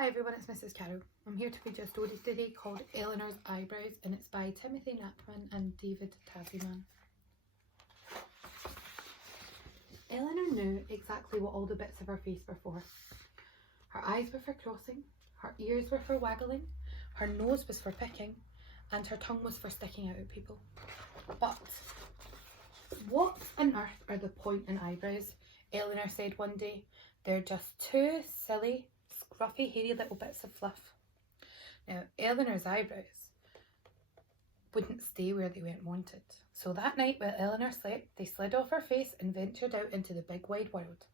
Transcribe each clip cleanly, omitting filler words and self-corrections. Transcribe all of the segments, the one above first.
Hi everyone, it's Mrs. Carroll. I'm here to read you a story today called Eleanor's Eyebrows, and it's by Timothy Knapman and David Tasman. Eleanor knew exactly what all the bits of her face were for. Her eyes were for crossing, her ears were for waggling, her nose was for picking, and her tongue was for sticking out at people. But what on earth are the point in eyebrows? Eleanor said one day. They're just two silly, scruffy, hairy little bits of fluff. Now, Eleanor's eyebrows wouldn't stay where they weren't wanted. So that night while Eleanor slept, they slid off her face and ventured out into the big wide world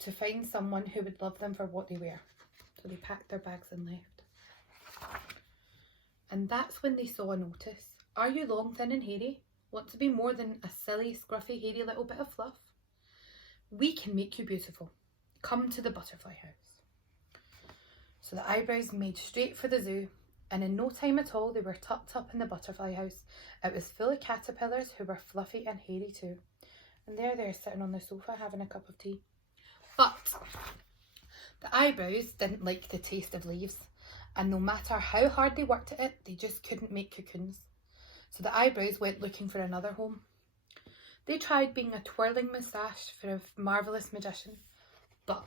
to find someone who would love them for what they were. So they packed their bags and left. And that's when they saw a notice. Are you long, thin and hairy? Want to be more than a silly, scruffy, hairy little bit of fluff? We can make you beautiful. Come to the butterfly house. So the eyebrows made straight for the zoo, and in no time at all they were tucked up in the butterfly house. It was full of caterpillars who were fluffy and hairy too. And there they're sitting on the sofa having a cup of tea. But the eyebrows didn't like the taste of leaves, and no matter how hard they worked at it, they just couldn't make cocoons. So the eyebrows went looking for another home. They tried being a twirling moustache for a marvellous magician, but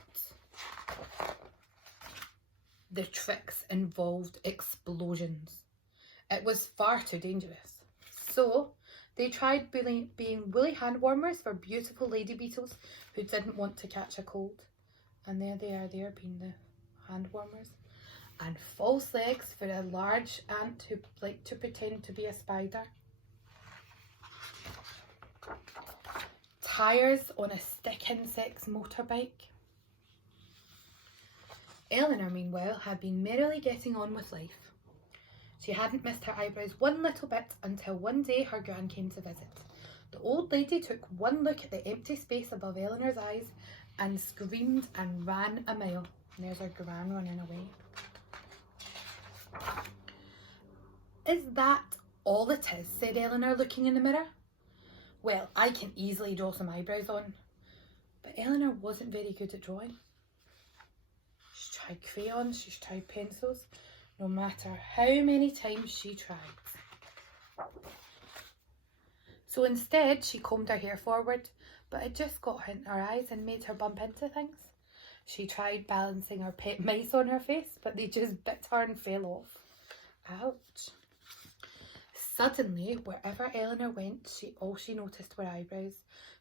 the tricks involved explosions. It was far too dangerous. So they tried being woolly hand warmers for beautiful lady beetles who didn't want to catch a cold. And there they are there being the hand warmers. And false legs for a large ant who liked to pretend to be a spider. Tyres on a stick-insects motorbike. Eleanor, meanwhile, had been merrily getting on with life. She hadn't missed her eyebrows one little bit until one day her gran came to visit. The old lady took one look at the empty space above Eleanor's eyes and screamed and ran a mile. And there's her gran running away. Is that all it is? Said Eleanor, looking in the mirror. Well, I can easily draw some eyebrows on. But Eleanor wasn't very good at drawing. She's tried crayons, she's tried pencils, no matter how many times she tried. So instead, she combed her hair forward, but it just got in her eyes and made her bump into things. She tried balancing her pet mice on her face, but they just bit her and fell off. Ouch. Suddenly, wherever Eleanor went, all she noticed were eyebrows.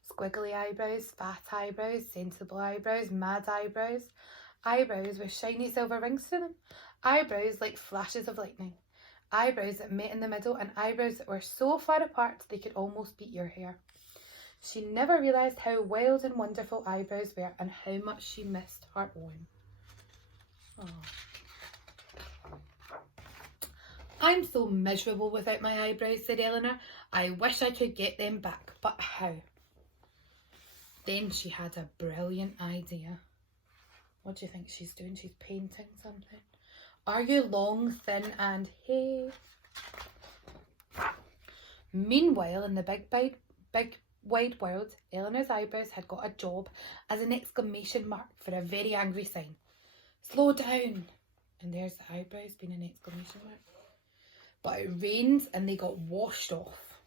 Squiggly eyebrows, fat eyebrows, sensible eyebrows, mad eyebrows. Eyebrows with shiny silver rings to them. Eyebrows like flashes of lightning. Eyebrows that met in the middle, and eyebrows that were so far apart they could almost beat your hair. She never realised how wild and wonderful eyebrows were and how much she missed her own. Oh. I'm so miserable without my eyebrows, said Eleanor. I wish I could get them back, but how? Then she had a brilliant idea. What do you think she's doing? She's painting something. Are you long, thin and hey? Meanwhile, in the big wide world, Eleanor's eyebrows had got a job as an exclamation mark for a very angry sign. Slow down! And there's the eyebrows being an exclamation mark. But it rained and they got washed off.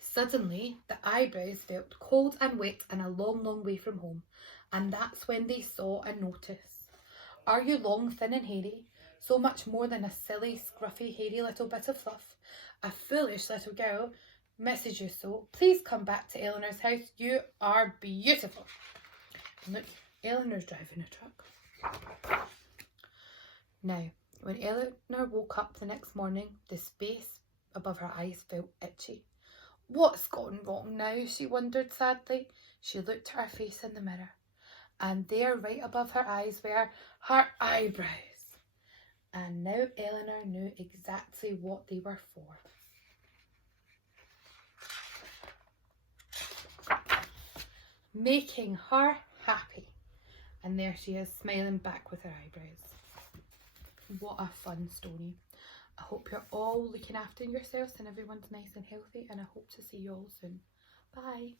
Suddenly, the eyebrows felt cold and wet and a long, long way from home. And that's when they saw a notice. Are you long, thin and hairy? So much more than a silly, scruffy, hairy little bit of fluff. A foolish little girl misses you so. Please come back to Eleanor's house. You are beautiful. And look, Eleanor's driving a truck. Now, when Eleanor woke up the next morning, the space above her eyes felt itchy. What's gone wrong now? She wondered sadly. She looked at her face in the mirror, and there, right above her eyes, were her eyebrows. And now Eleanor knew exactly what they were for. Making her happy. And there she is, smiling back with her eyebrows. What a fun story. I hope you're all looking after yourselves and everyone's nice and healthy, and I hope to see you all soon. Bye.